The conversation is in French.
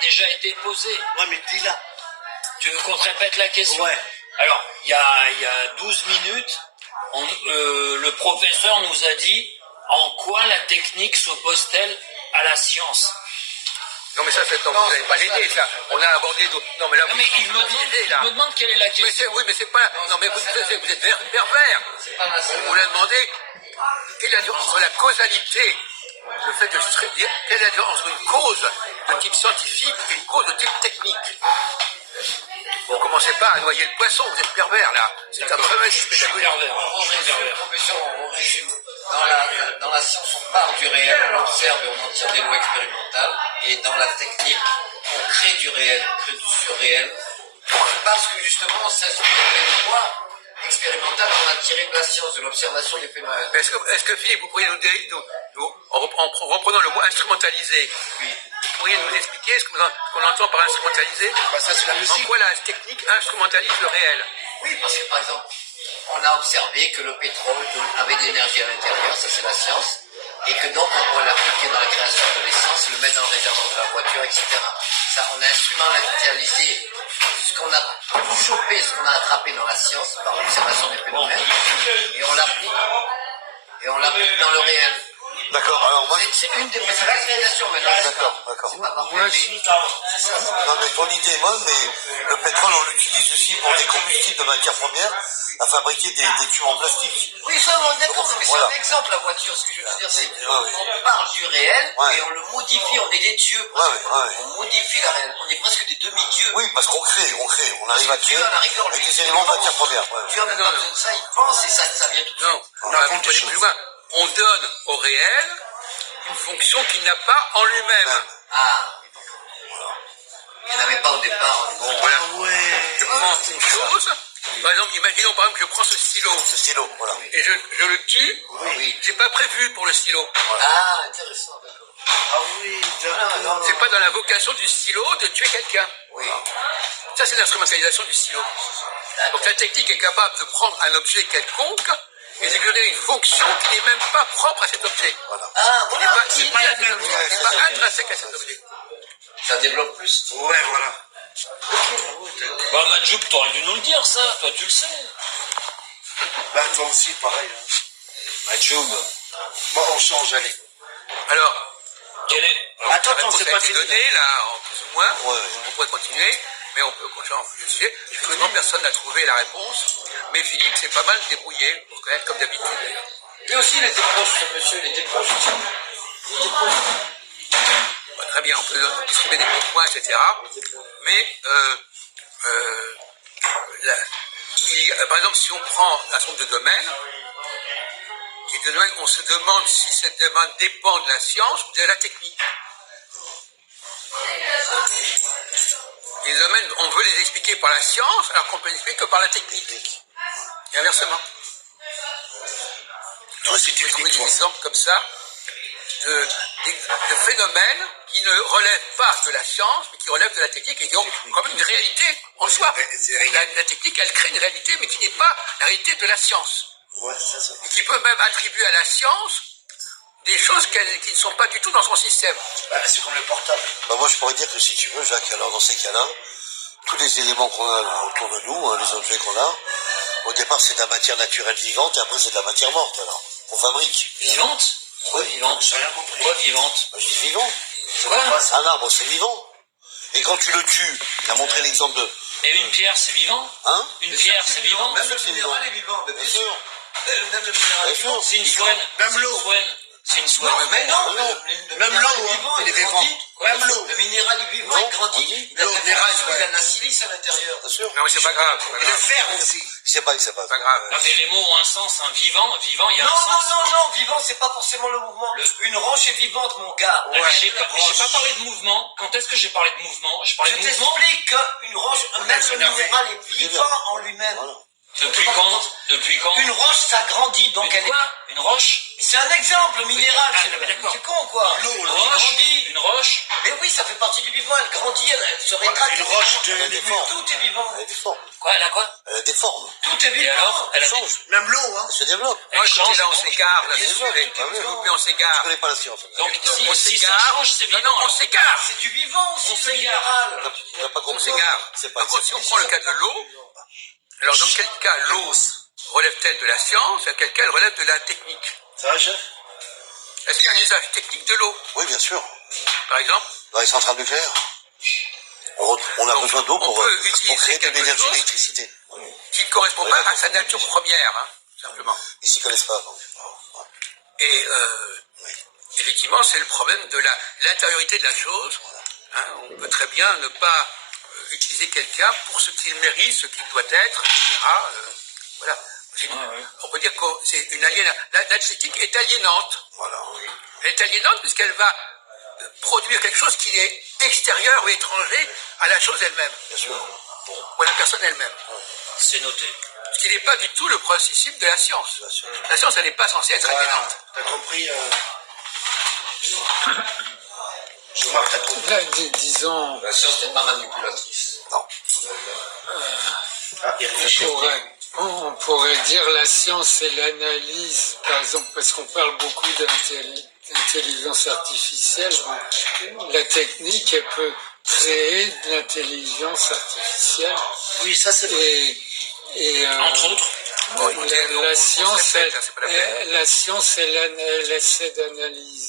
déjà été posée. Ouais, mais dis-la. Tu veux qu'on te répète la question? Ouais. Alors, il y a 12 minutes, le professeur nous a dit en quoi la technique s'oppose-t-elle à la science? Non mais ça, vous n'allez pas l'aider, ça. On a abordé d'autres. Non mais là, Non, mais il me demande quelle est la question. oui, mais c'est pas... Non mais vous êtes pervers. On vous l'a demandé, quelle est la différence entre la causalité, le fait de dire, quelle est la différence entre une cause de type scientifique et une cause de type technique? Vous ne commencez pas à noyer le poisson, vous êtes pervers là. C'est un problème. Je suis pervers. Professeur, on résume. Dans la science, on part du réel, on observe et on en tire des lois expérimentales. Et dans la technique, on crée du réel, on crée du surréel. Parce que justement, on s'inspire des lois expérimentales qu'on a tirées de la science, de l'observation des phénomènes. Est-ce que Philippe, vous pourriez en reprenant le mot instrumentaliser, Oui. vous pourriez nous expliquer ce qu'on entend par instrumentaliser? Ça, c'est la musique. En quoi la technique instrumentalise le réel? Oui, parce que par exemple, on a observé que le pétrole avait de l'énergie à l'intérieur, ça c'est la science, et que donc on pourrait l'appliquer dans la création de l'essence, le mettre dans le réservoir de la voiture, etc. Ça, on a instrumentalisé ce qu'on a chopé, ce qu'on a attrapé dans la science par l'observation des phénomènes, et on l'applique dans le réel. D'accord, alors moi... C'est une des... Mais c'est la réalisation maintenant. D'accord. C'est pas parfait, c'est ça. Non, mais ton idée est bonne, mais le pétrole, on l'utilise aussi pour des combustibles de matières premières à fabriquer des tubes en plastique. Oui, ça, on est d'accord, mais Voilà. c'est un exemple, la voiture. Ce que je veux dire, c'est Ouais. qu'on parle du réel Ouais. et on le modifie, on est des dieux. Presque. Ouais. On modifie la réelle. On est presque des demi-dieux. Oui, parce qu'on crée, on arrive à créer Dieu, à la rigueur, avec lui, des éléments de matières premières. Ouais. Dieu a même pas besoin de ça, il pense et ça vient tout de suite. Non, on va aller plus loin. On donne au réel une fonction qu'il n'a pas en lui-même. Ah, il n'y en avait pas au départ. Bon, Voilà. Ouais. Je prends une chose, par exemple, imaginons par exemple que je prends ce stylo, Voilà. et je le tue, oui. c'est pas prévu pour le stylo. Ah, intéressant, d'accord. Ah oui, d'accord. C'est pas dans la vocation du stylo de tuer quelqu'un. Oui. Ça, c'est l'instrumentalisation du stylo. Donc la technique est capable de prendre un objet quelconque et de lui donner une fonction qui n'est même pas propre à cet objet. Ah, Qui n'est voilà. pas inné à cet objet, qui n'est pas intrinsèque à cet objet. Ça développe plus. Ouais, voilà. Bah, Majoub, t'aurais dû nous le dire, ça. Toi, tu le sais. Bah, toi aussi, pareil. Majoub. Bon, on change, allez. Alors, Quel est... Attends, la réponse c'est a pas été fini. donnée, là, en plus ou moins. Ouais. On pourrait continuer, mais on peut continuer le sujet. Effectivement, personne n'a trouvé la réponse. Mais Philippe s'est pas mal débrouillé, pour reconnaître comme d'habitude. D'ailleurs. Lui aussi, il était proche, ce monsieur, il était proche. Bah, très bien, on peut distribuer des bons points, etc. Mais, par exemple, si on prend un certain nombre de domaines, on se demande si cette demande dépend de la science ou de la technique. Les domaines, on veut les expliquer par la science, alors qu'on peut les expliquer que par la technique. Et inversement. Toi, c'est J'ai trouvé technique, des toi. exemples comme ça de phénomènes qui ne relèvent pas de la science, mais qui relèvent de la technique et qui ont quand même une réalité en soi. La technique, elle crée une réalité, mais qui n'est pas la réalité de la science. Ouais, c'est ça. Et qui peut même attribuer à la science des choses qui ne sont pas du tout dans son système. Bah, c'est comme le portable. Bah, moi, je pourrais dire que si tu veux, Jacques, alors dans ces cas-là, tous les éléments qu'on a autour de nous, les objets qu'on a, au départ, c'est de la matière naturelle vivante et après, c'est de la matière morte, alors. On fabrique. Vivante? Pourquoi vivante? J'ai rien compris. Pourquoi vivante? Bah, je dis vivant. Quoi? Un arbre, c'est vivant. Et quand tu le tues, il a montré l'exemple de... Et une pierre, c'est vivant? Hein? Une pierre, c'est vivant? Bien sûr que c'est vivant. est vivant, Bien sûr. Même le minéral Bien sûr. C'est une soigne. Même C'est une l'eau. soigne. C'est une soigne. Mais non, Même minéral l'eau, est vivant, il est vivant. grandit. Même l'eau. Le minéral est vivant, Non, il grandit. on dit Il a de l'eau, la minéral, formation, ouais. il a de la silice à l'intérieur. Bien sûr. Non, mais c'est pas grave. Et le fer aussi. C'est pas C'est pas grave. Non, mais les mots ont un sens. Un vivant, il y a Non, un sens. non, vivant, c'est pas forcément le mouvement. Une roche est vivante, mon gars. Ah, mais j'ai pas parlé de mouvement. Quand est-ce que j'ai parlé de mouvement? J'ai parlé Je de mouvement. t'explique qu'une roche, même le minéral est vivant en lui-même. Voilà. Depuis quand? Depuis quand? Une roche s'agrandit, donc elle est... Quoi? Une roche? C'est un exemple minéral, Ah, c'est mais d'accord. c'est con quoi. Une Elle roche? grandit. Une roche? Mais oui, ça fait partie du vivant, elle grandit, elle se rétracte. Une roche de déforme. Tout est vivant. Elle est déforme. Quoi? Elle a quoi? Elle est déforme. Tout est Et vivant. alors? Elle a change. Même l'eau, hein. Elle se développe. Non, Elle écoutez, change, là, on donc. s'égare, là, Bien c'est sûr, vrai. tout est vivant. On Je s'égare. connais pas la science. Donc, On si ça s'égare. change, c'est Non, vivant. non, on alors. s'égare. C'est du vivant aussi, On le s'égare. minéral. Tu n'as pas On compris. s'égare. C'est pas Par contre, si on exact. prend le cas de l'eau, alors dans quel cas l'eau relève-t-elle de la science et dans quel cas elle relève de la technique? Ça va, chef? Est-ce qu'il y a un usage technique de l'eau, Oui, bien sûr. par exemple? Dans les centrales nucléaires. On a Donc, besoin d'eau on pour peut utiliser créer de quelque l'énergie, chose l'électricité. qui ne correspond Oui, pas d'accord. à sa nature première, hein, simplement. Ils s'y connaissent pas. Donc. Et effectivement, c'est le problème de l'intériorité de la chose. Hein. On peut très bien ne pas utiliser quelqu'un pour ce qu'il mérite, ce qu'il doit être, etc. Voilà. On peut dire que c'est une aliénation. L'esthétique est aliénante. Voilà. Elle est aliénante puisqu'elle va produire quelque chose qui est extérieur ou étranger à la chose elle-même, Bien sûr. ou à la personne elle-même. C'est noté. Ce qui n'est pas du tout le principe de la science. La science, elle n'est pas censée être aliénante. T'as compris Jean-Marc, t'as compris. Là, disons, La science n'est pas manipulatrice. Non. Ah, il réfléchit. on pourrait dire la science et l'analyse, par exemple, parce qu'on parle beaucoup d'intelligence artificielle. Bon, la technique, elle peut créer de l'intelligence artificielle. Oui, ça c'est vrai. Et Entre autres. Bon, écoutez, la on science, se répète, hein, c'est pas la peine. la science, elle essaie d'analyser